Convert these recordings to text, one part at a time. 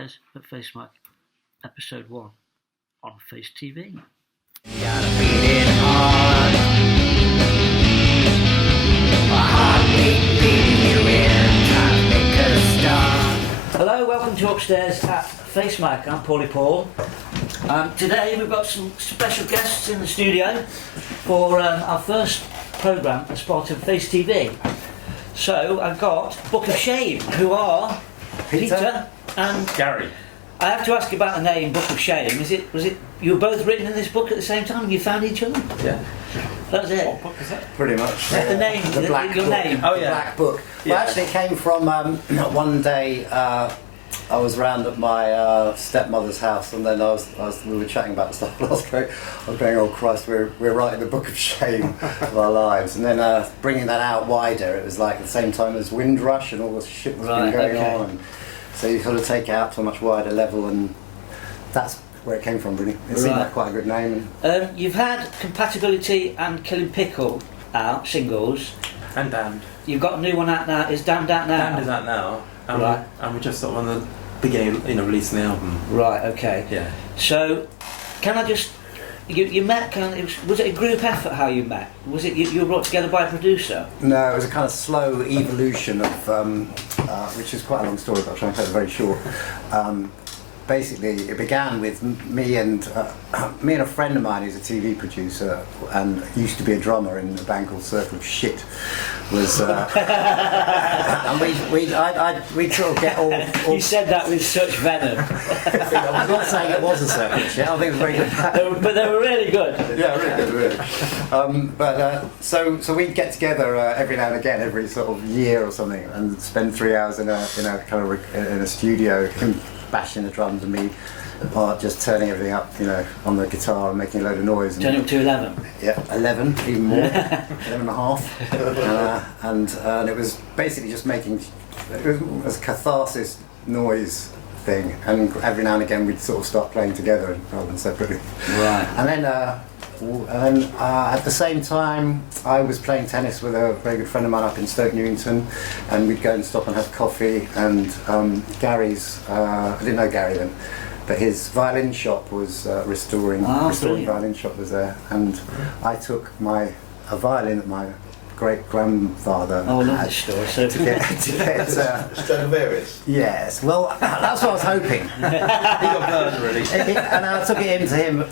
At Phacemag, episode 1 on Face TV. Gotta beat it hard. A heartbeat beating you in. Time to make a start. Hello, welcome to Upstairs at Phacemag. I'm Paulie Paul. Today we've got some special guests in the studio for our first programme as part of Face TV. So I've got Book of Shame, who are Peter and Gary. I have to ask you about the name Book of Shame. Was it you were both written in this book at the same time and you found each other? Yeah. That's it. What book is that? Pretty much. That's the name, the black your book. name. Oh The yeah. black book. Yeah. Well, actually, it came from one day. I was round at my stepmother's house, and then we were chatting about stuff. And I was going, oh Christ, we're writing the Book of Shame of our lives, and then bringing that out wider. It was like at the same time as Windrush and all the shit that's been going on, and so you sort of take it out to a much wider level, and that's where it came from. Really, it seemed like quite a good name. You've had Compatibility and Killing Pickle out singles. And Damned. You've got a new one out now. Is Damned out now? Damned is out now. Right. And we're just sort of on the beginning, releasing the album. Right. Okay. Yeah. So, can I just? You met? Was it a group effort? How you met? Was it you were brought together by a producer? No, it was a kind of slow evolution of, which is quite a long story, but I'll try and cut it very short. Basically, it began with me and a friend of mine who's a TV producer and used to be a drummer in a band called Circle of Shit. Was and we'd sort of get all You said that with such venom. I was not saying it was a Circle of Shit. I think it was very good. But they were really good. Yeah, really good, really. So we'd get together every now and again, every sort of year or something, and spend 3 hours in a kind of in a studio, him bashing the drums and me just turning everything up, on the guitar and making a load of noise. Turn it up to 11. Yeah, 11, even more, 11 and a half, and it was basically just making it was a catharsis noise thing, and every now and again we'd sort of start playing together rather than separately. Right. And then at the same time, I was playing tennis with a very good friend of mine up in Stoke Newington, and we'd go and stop and have coffee. And Gary's, I didn't know Gary then, but his violin shop was restoring violin shop was there, and I took a violin that my great-grandfather Oh, I love had this story. So to get Stradivarius? Yes, well, that's what I was hoping. He got burned really. And I took it in to him.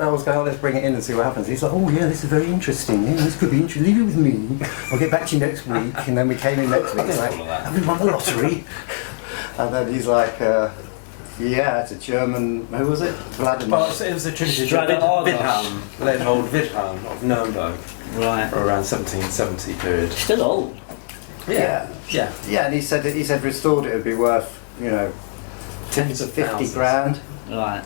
I was going, let's bring it in and see what happens. He's like, oh yeah, this is very interesting. Yeah, this could be interesting. Leave it with me. I'll get back to you next week. And then we came in next week. He's like, have we won the lottery? And then he's like, yeah, it's a German. Who was it? Vladimir. Well, it was a tradition. Stradivarius. Leopold Wilhelm of Nuremberg. Right. For around 1770 period. Still old. Yeah. Yeah. Yeah, and he said restored it would be worth, Tens of 50 thousands. grand. Right.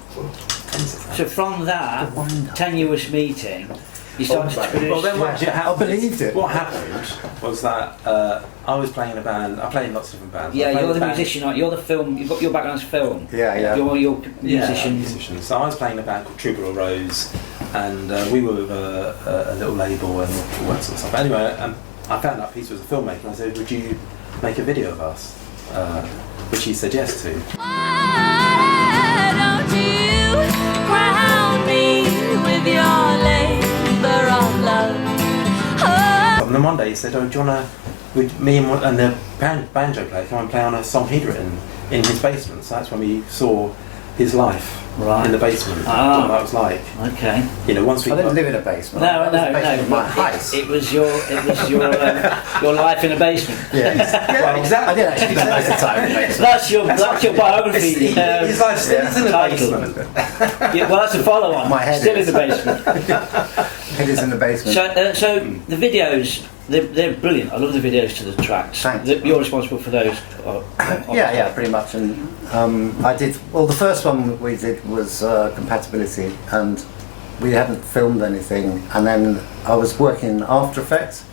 Tens of So from that wonder. tenuous meeting, you started to produce. Well, then what actually happened? I believed it. What happened was that I was playing in a band. I played in lots of different bands. I Yeah, played you're in the a band- musician, aren't you? You're the film. You've got your background's film. Yeah. You're Yeah, musician. musician. So I was playing in a band called Troubadour Rose, and we were with a little label and all that sort of stuff. Anyway, I found out Peter was a filmmaker, and I said, "Would you make a video of us?" Which he said yes to. Why don't you crown me with your labor of love? Oh. And then one day he said, "Oh, do you wanna, would me and the banjo player come and play on a song he'd written in his basement?" So that's when we saw his life in the basement. Ah. What that was like. Okay. Once we I didn't got, live in a basement. No. That was the basement of my house. It was your your life in a basement. Yeah, well, exactly. I did actually spend most of the time in the basement. That's your biography. His life still is in the title. basement. Yeah, well, that's a follow-on. My head Still is. in the basement. It is in the basement. So the videos, they're brilliant. I love the videos to the tracks. Thanks. You're responsible for those. Yeah, pretty much. And I did. Well, the first one we did was Compatibility, and we hadn't filmed anything. And then I was working in After Effects.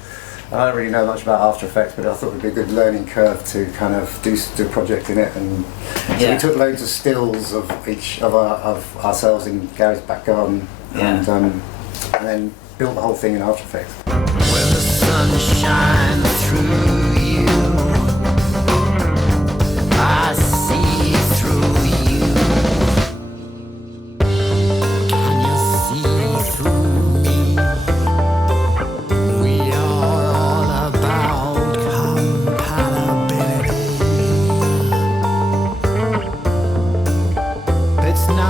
I don't really know much about After Effects, but I thought it would be a good learning curve to kind of do a project in it. And so we took loads of stills of of ourselves in Gary's back garden, and then built the whole thing in After Effects. When the sun shines through you, I see through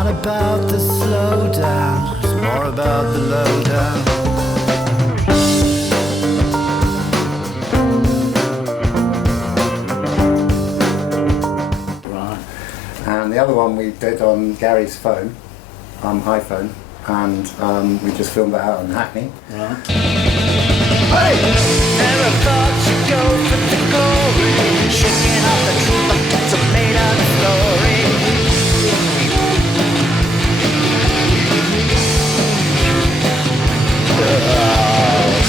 not about the slowdown, it's more about the lowdown. Right. And the other one we did on Gary's phone, iPhone, and we just filmed that out on Hackney. Right. Never thought you'd go for the glory, shaking off the truth like it's a made-up story.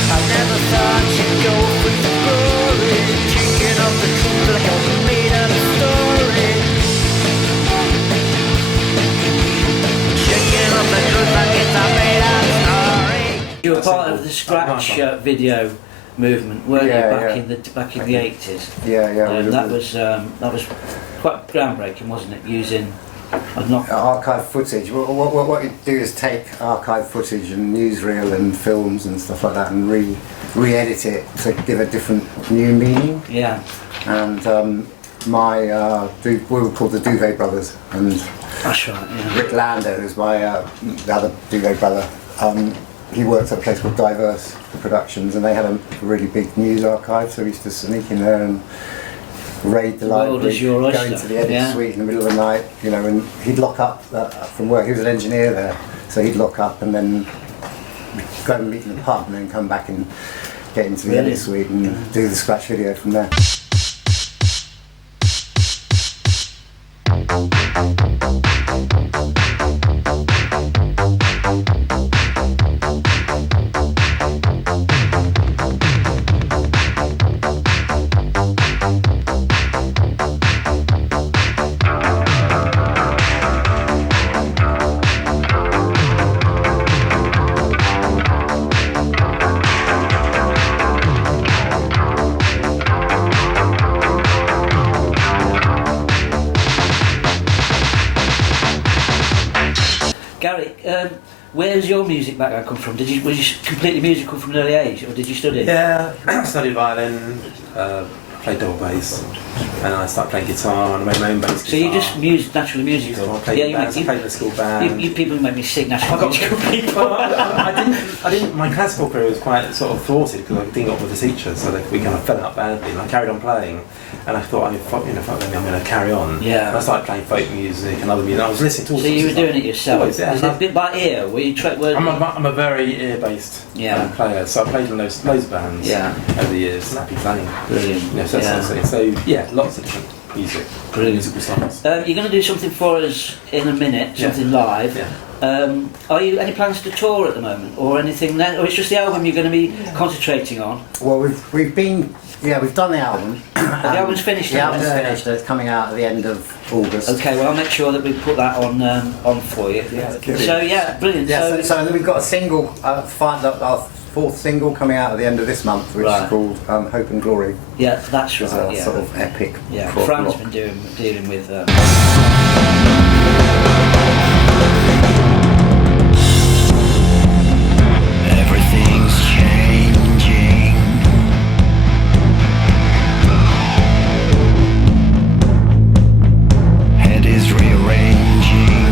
I never thought you'd go for the glory, shaking off the truth like a made-up story. Shaking off the truth like it's a made-up story. You were part of the scratch video movement, weren't Yeah, you? yeah. Back in the 80s. Yeah, yeah. That was quite groundbreaking, wasn't it? Using not archive footage. What you do is take archive footage and newsreel and films and stuff like that and re-edit it to give a different new meaning. yeah. And we were called the Duvet Brothers, and That's right. Yeah. Rick Lander, who's my the other Duvet brother, he worked at a place called Diverse Productions, and they had a really big news archive, so we used to sneak in there and raid the World library, is your go oyster, into the edit yeah. suite in the middle of the night, you know, and he'd lock up from work. He was an engineer there, so he'd lock up and then go and meet in the pub and then come back and get into the edit suite and do the scratch video from there. Gary, where's your music background come from? Was you completely musical from an early age, or did you study? Yeah, I studied violin, played double bass, and I started playing guitar and I made my own bass guitar. So you just naturally musical. I played in bands, I played in a school band. You people make me sick naturally musical people. Well, I didn't. My classical career was quite sort of thwarted because I didn't get on with the teacher, so we kind of fell out badly. And I carried on playing, and I thought, fuck me, I'm going to carry on. Yeah. And I started playing folk music and other music. I was listening to all So sorts you were of doing stuff. it yourself? Always, yeah. Is it a bit by ear? Were you I'm a very ear-based player, so I played in loads of bands over the years. And happy playing. Brilliant. You know, so yeah, lots of different music, musical styles. You're going to do something for us in a minute, something live. Yeah. Are you any plans to tour at the moment, or anything then, or it's just the album you're going to be concentrating on? Well, we've done the album. The album's finished. The album's finished. It's coming out at the end of August. Okay, well I'll make sure that we put that on for you. So yeah, brilliant. Yeah, so then we've got a single, our fourth single coming out at the end of this month, which is called Hope and Glory. Yeah, that's It's right. a sort of epic. Yeah, folk Fran's rock. been dealing with. Everything's changing. Head is rearranging.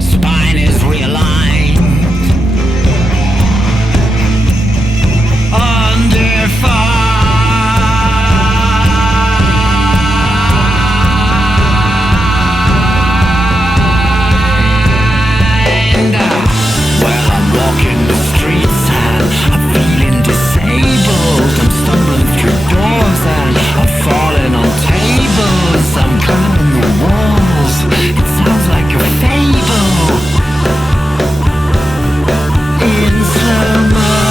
Spine is realigned. Under well, I'm walking the streets and I'm feeling disabled. I'm stumbling through doors and I'm falling on tables. I'm climbing the walls. It sounds like a fable. In slow motion.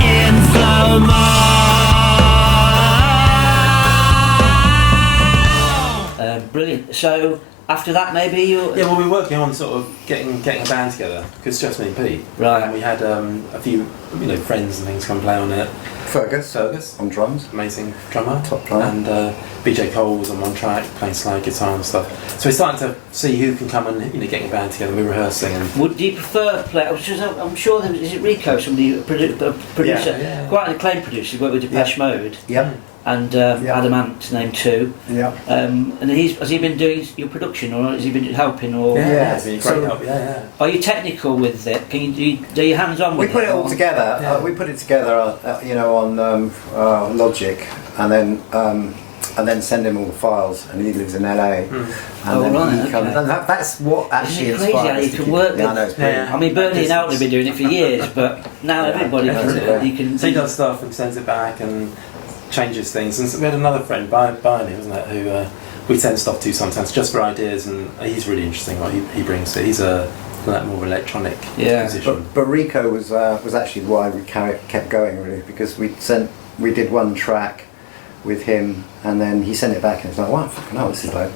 In slow motion. Brilliant. So after that, maybe you. Yeah, well, we were working on sort of getting a band together because it's just me and Pete. Right. And we had a few, friends and things come play on it. Fergus on drums. Amazing drummer. Top drummer. And BJ Cole was on one track, playing slide guitar and stuff. So we're starting to see who can come and getting a band together. We're rehearsing. And Do you prefer play? I'm sure there was, is it Rico, somebody a producer, Yeah. quite an acclaimed producer, worked with Depeche Mode. Yep. And Adam Ant's name too. Yeah. And has he been doing your production, or has he been helping? Or yeah, it's been great help. Yeah. Are you technical with it? Can you do your hands on? We with put it all together. Yeah. We put it together, on Logic, and then send him all the files. And he lives in LA. And then right, he comes, okay. and that's what actually Isn't it crazy inspired how us you to can keep work it. with- I know, it's brilliant. I mean, Bernie and Elton have been doing it for years, but now everybody can. You can. So he does stuff and sends it back and changes things. And so we had another friend, Barney, wasn't it, who we send stuff to sometimes just for ideas, and he's really interesting what he brings to it. He's a more electronic musician. But Rico was actually why we kept going, really, because we did one track with him, and then he sent it back, and it's like, wow, fucking hell, this is like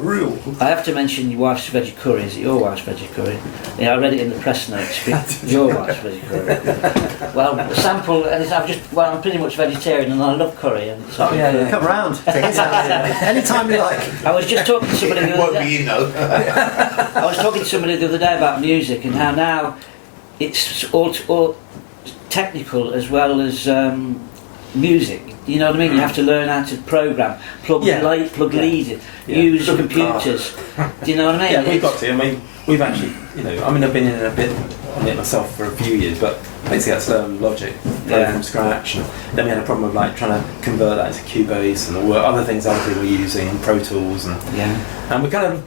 real. I have to mention your wife's veggie curry. Is it your wife's veggie curry? Yeah, I read it in the press notes. Your wife's veggie curry. Well, the sample, and I'm pretty much vegetarian, and I love curry. And so Come round to his house anytime you like. I was just talking to somebody the other Won't day. be, I was talking to somebody the other day about music and how now it's all technical as well as music. You know what I mean? You have to learn how to program, plug leads, use computers. Do you know what I mean? Yeah, we've got to. I mean, we've actually, I've been in a bit on it myself for a few years, but basically that's Logic, playing from scratch. And then we had a problem of trying to convert that into Cubase and other things other people were using, and Pro Tools, and we kind of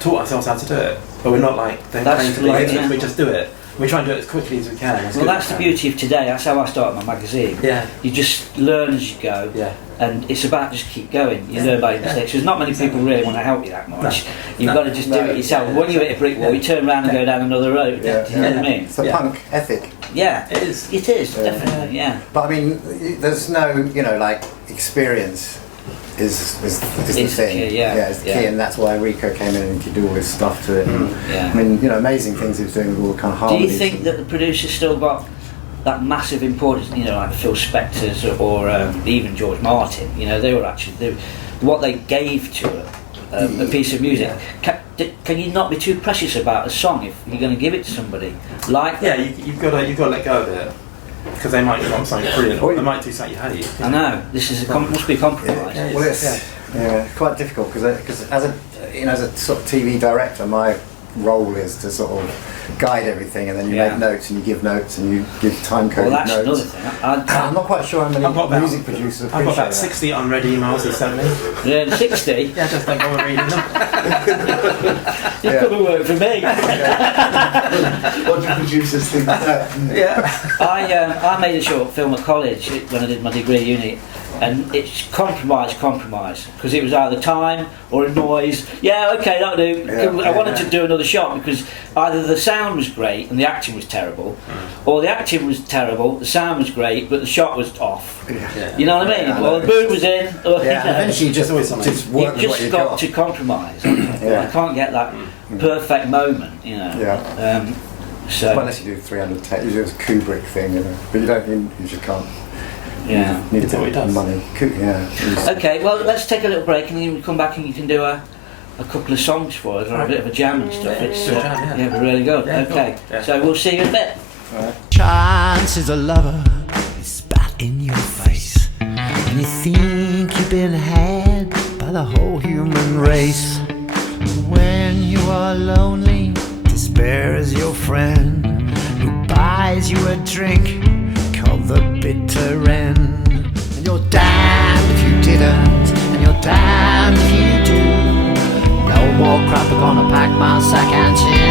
taught ourselves how to do it, but we're not they're That's playing to like, we just do it. We try and do it as quickly as we can. Well, that's the beauty of today. That's how I started my magazine. Yeah. You just learn as you go. Yeah. And it's about just keep going. You learn by mistakes. There's not many people really want to help you that much. No. You've got to just do it yourself. When you hit a brick wall, you turn around and go down another road. Do you know what I mean? It's a punk ethic. Yeah, It is. It is, definitely, yeah. But I mean, there's no, experience is the It's thing. key, yeah. It's the key, and that's why Rico came in and could do all this stuff to it. And, Yeah. I mean, amazing things he was doing with all the kind of Do harmonies. you think that the producers still got that massive importance, like Phil Spector's or even George Martin? They were actually, what they gave to a piece of music. Can you not be too precious about a song if you're going to give it to somebody like that? Yeah, you've got to let go of it. Because they might want something brilliant, or they might do something you hate. I know, this is must be a compromise. Yeah, Well, it's quite difficult because as a sort of TV director, my role is to sort of guide everything, and then you make notes and you give notes and you give time coded Well, that's notes. another thing. I'm not quite sure how many I've got about- music producers I've got appreciate about that. 60 unread emails he sent me. Yeah, 60. Yeah, I just don't bother reading them. It could have worked for me. What do producers think? I made a short film at college when I did my degree at uni, and it's compromise, because it was either time or a noise. Yeah, okay, that'll do. I wanted to do another shot because either the sound was great and the acting was terrible, or the acting was terrible, the sound was great, but the shot was off. Yeah. You know what I mean? Yeah, I Well, the boom was in. Or, Eventually you just always something. work You've with what just you've got got. to compromise. Yeah. I can't get that perfect moment, Yeah. So Well, unless you do 300 takes, you do this Kubrick thing, but you don't. You just can't. yeah. You need It's what he does. money. Yeah. Okay, well, let's take a little break and then we come back and you can do a couple of songs for us or a bit of a jam and stuff. It's do a jam, yeah, really good. Yeah, Okay, cool. Yeah. so we'll see you in a bit. Chance is a lover, he spat in your face, and you think you've been had by the whole human race. When you are lonely, despair is your friend, who buys you a drink called the bitter end. And you're damned if you didn't, and you're damned if you do. No more crap, I'm gonna pack my sack and chill.